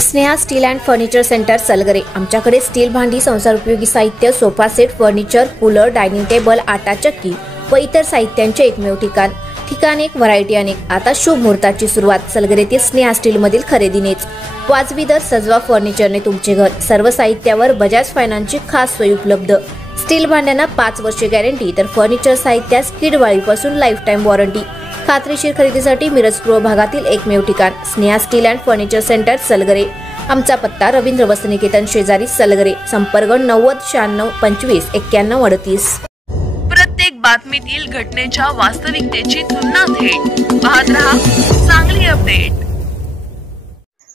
Sneha steel and furniture centre Salgare. आमच्याकडे steel भांडी, संसार उपयोगी साहित्य, sofa set, furniture, cooler, dining table, आटा चक्की व इतर साहित्यांचे एकमेव ठिकाण एक, व्हरायटी अनेक। आता शुभ मुहूर्ताची सुरुवात सलगरेतील स्नेहा स्टील मधील खरेदीनेच। वाजवी दर, सजवा फर्निचरने तुमचे घर। सर्व साहित्यावर बजाज फायनान्सची खास सोय उपलब्ध। स्टील भांड्यांना 5 वर्षे गॅरंटी, तर फर्निचर साहित्यास किडवाळीपासून लाईफ टाइम वॉरंटी। खात्रीशीर खरेदीसाठी मिरज पूर्व भागातील एकमेव ठिकाण Sneha steel and furniture centre Salgare. आमचा पत्ता रवींद्र वस्त्रनिकेतन शेजारी सलगरे। संपर्क 90 96 25 91 38। प्रत्येक बातमीतील घटनेच्या वास्तविकतेची तुलना थेट पाहत रहा चांगली अपडेट।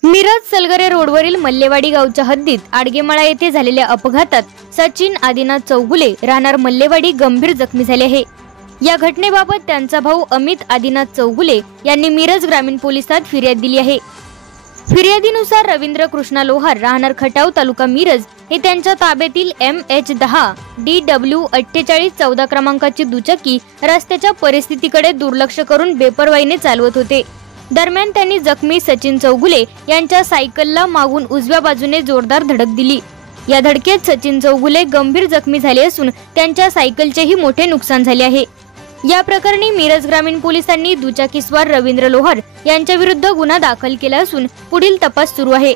मिरज सलगरे रोडवरील मल्लेवाडी गावच्या हद्दीत आडगेमाळा येथे झालेल्या अपघातात सचिन आदिनाथ चौगुले राहणार मल्लेवाडी गंभीर जखमी झाले आहे। या घटनेबाबत त्यांचा भाऊ अमित आदिनाथ चौगुले यांनी मिरज ग्रामीण पोलिसात फिर्याद दिली आहे। फिर्यादीनुसार रवींद्र कृष्णा लोहार राहणार खटाव तालुका मिरज हे त्यांच्या ताब्यातील MH10 DW 4814 क्रमांकाची दुचाकी रस्त्याच्या परिस्थितीकडे दुर्लक्ष करून बेपरवाईने चालवत होते। दरम्यान त्यांनी जखमी सचिन चौगुले यांच्या सायकलला मागून उजव्या बाजूने जोरदार धडक दिली। या धडकेत सचिन चौगुले गंभीर जखमी झाले असून त्यांच्या सायकलचेही मोठे नुकसान झाले आहे। या प्रकरणी मिरज ग्रामीण पोलिसांनी दुचाकीस्वार रवींद्र लोहार यांच्या विरुद्ध गुन्हा दाखल केला असून पुढील तपास सुरू आहे।